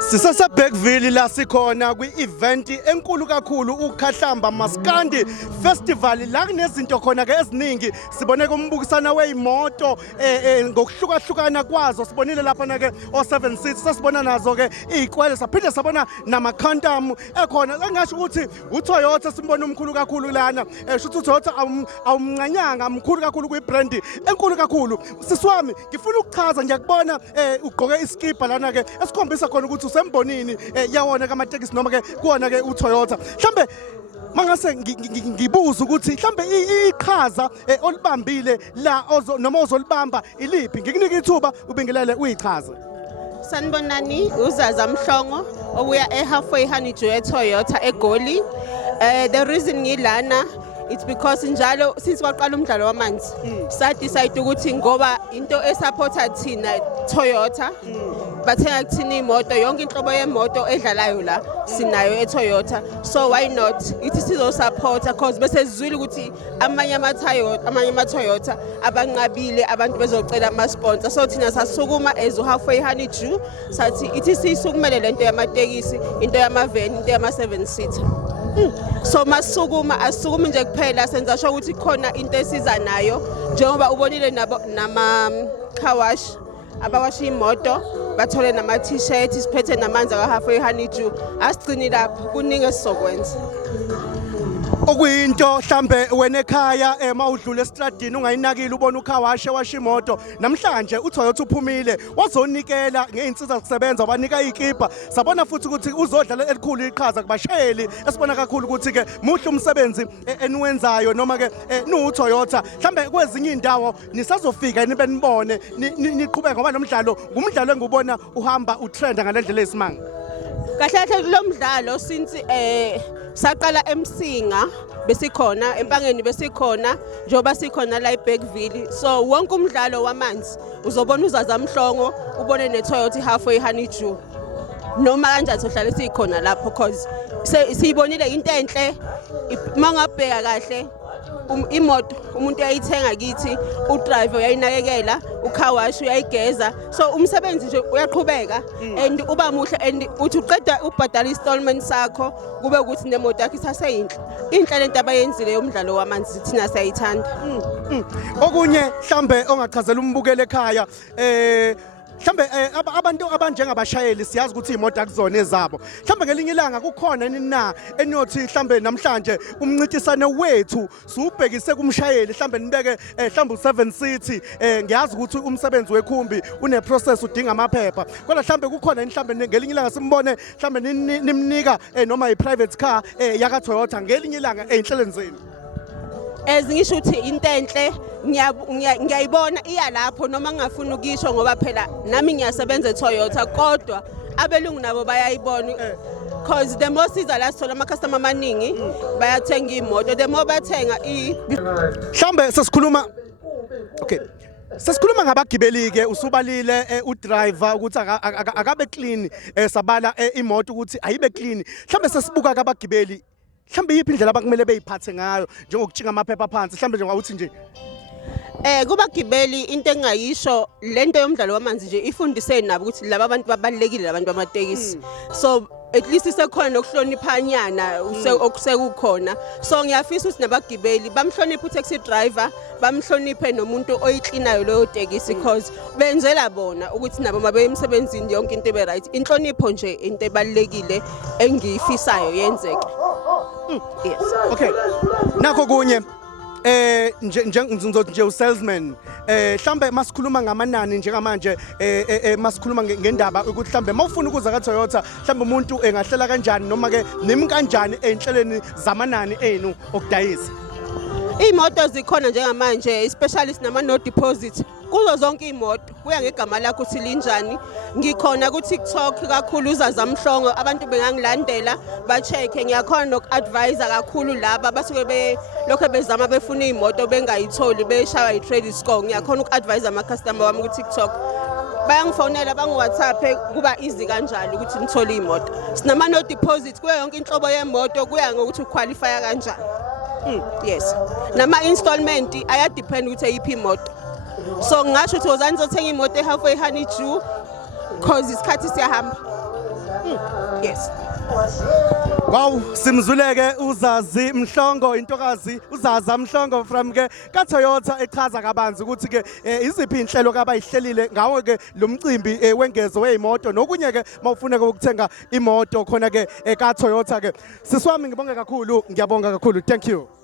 Sisase Bergville la sikhona kwi-event enkulu kakhulu ukhahlamba Maskandi Festival la kunezinto khona ke eziningi sibone kumbukisana weimoto ngokuhlukahlukana kwazo sibonile lapha na ke o7 seats sasibona nazo ke izikwele saphinde sabona nama quantum ekhona engasho ukuthi uToyota simbona umkhulu kakhulu lana shuthi uToyota awumncanyanga mkhulu kakhulu kwibrand enkulu kakhulu sisiwami ngifuna ukuchaza ngiyakubona ugqoke iskipa lana ke esikhombisa khona ukuthi sembonini yawona kamatekisi noma ke kuona ke uToyota mhlambe mangase ngibuza ukuthi mhlambe iqhaza olibambile la noma ozolibamba iliphi ngikunika ithuba ubingelele uyichaze. Sanibonani uzaza Mhlongo obuya ehalfway honeydew eToyota eGoli. The reason ngilana it's because njalo since waqala umdlalo wamanzi sa decide ukuthi ngoba into esupporta thina Toyota bathenga kuthina imoto yonke inhlobo yemoto edlalayo la sinayo eToyota, so why not ithi sizo supporta because bese sizwile ukuthi amanye ama Toyota abanqabile abantu bezocela ama sponsor, so thina sasukuma as halfway honeydew sathi ithi sisukumele lento yamatekisi, into yamaveni, into yama7 seater. So masukuma asukumi nje kuphela senza sho ukuthi khona into esiza nayo njengoba ubonile nama car wash abawasha imoto bathole nama t-shirt siphethe namanzi ka halfway honeydew asigcini lapho kuningi esizokwenza okuyinto mhlambe wena ekhaya mawudlula estradini ungayinakile ubona ukhawashe washa imoto namhlanje uToyota uphumile wazonikela ngeinsiza kusebenza wabanika ikipa sabona futhi ukuthi uzodlala elikhulu iqhaza kubashayeli esibona kakhulu ukuthi ke muhle umsebenzi eniwenzayo noma ke uToyota mhlambe kwezinye indawo nisazofika nibe nibone niqhubeka ngoba nomdlalo ngumdlalo engubona uhamba utrend ngalendlela esimanga kahle kahle lo mdlalo since saqala eMsinga besikhona empangeni besikhona njoba sikhona la eBergville, so wonke umdlalo wamanzi uzobona uzaza Mhlongo ubone neToyota halfway honeydew noma kanjani sohlala sikhona lapho because siyibonile into enhle mangabheka kahle imoto umuntu uyayithenga kithi udriver uyayinakekela ucar wash uyayigeza, so umsebenzi nje uyaqhubeka and uba muhle and uthi uqeda ubhadala installment sakho kube ukuthi nemoto yakho isaseyinhle inhle lento abayenzile yomdlalo wamanzi thina sayithanda. Okunye mhlambe ongachazela umbukele ekhaya mhlambe abantu abanjengabashayeli siyazi ukuthi imoto akuzona ezabo mhlambe ngelinye ilanga kukhona nina enothi mhlambe namhlanje umncintisane wethu subhekise kumshayeli mhlambe nibeke mhlambe u7 seat ngiyazi ukuthi umsebenzi wekhumbi une process udinga amaphepha kodwa mhlambe kukhona mhlambe ngelinye ilanga simbone mhlambe nimnika noma i-private car yaka Toyota ngelinye ilanga einhlelweni zenu ezingisho ukuthi into enhle ngiyayibona iya lapho noma ngingafuni ukisho ngoba phela nami ngiyasebenza eToyota kodwa abelungu nabo bayayibona because the more siza la sithola ama customer amaningi bayathenga imoto, the more bathenga mhlambe sesikhuluma sesikhuluma ngabagibeli ke usubalile udriver ukuthi akabe clean sabala imoto ukuthi ayibe clean mhlambe sesibuka kabagibeli mhlambe yiphi indlela abakumele beyiphathe ngayo njengokutshinga amaphepha phansi mhlambe njengoba uthi nje kubagibeli into engayisho lento yomdlalo wamanzi nje ifundise nabo ukuthi laba abantu babalekile labantu bamatekisi, so at least isekhona nokuhloniphanyana okusekukhona, so ngiyafisa ukuthi nabagibeli bamhloniphe utaxi driver bamhloniphe nomuntu oyiklinayo leyo tekisi because benzela bona ukuthi nabo mabe emsebenzini yonke into ebe right, inhlonipho nje into ebalekile engiyifisayo yenzeke. Yes. Okay. Nakho kunye nje usalesman mhlambe masikhuluma ngamanani njengamanje masikhuluma ngendaba ukuthi mhlambe mawufuna ukuza kaToyota mhlambe umuntu engahlela kanjani noma ke nimi kanjani enhlelweni zamanani enu okudayisa imoto zikhona njengamanje especially nama no deposit kuzo zonke imoto kuya ngegama lakho uthi linjani. Ngikhona ku TikTok kakhulu uzaza Mhlongo abantu bengangilandela ba check ngiyakhona nokuadvise kakhulu laba basuke lokho bezama befuna imoto bengayitholi beshaya i-credit score, ngiyakhona ukuadvise ama customer wami ku TikTok bayangifonela bangu WhatsApp kuba easy kanjalo ukuthi ngithole imoto. Sinama no deposit kuya yonke inhlobo yemoto kuya ngokuthi uqualify kanjani. Yes. Nama installment aya depend ukuthi ayiphi imoto. So ngasho ukuthi wozani uzothenga imoto halfway honeydew because isikhathi siyahamba. Yes. Wow, simzuleke uzazi Mhlongo intokazi uzaza Mhlongo from ke ka Toyota echaza kabanzi ukuthi ke iziphi inhlelo kabayihlelile ngawo ke lo mcimbi wengezo weimoto nokunye ke mawufuneka ukuthenga imoto khona ke ka Toyota ke. Siswami ngibonge kakhulu, ngiyabonga kakhulu. Thank you.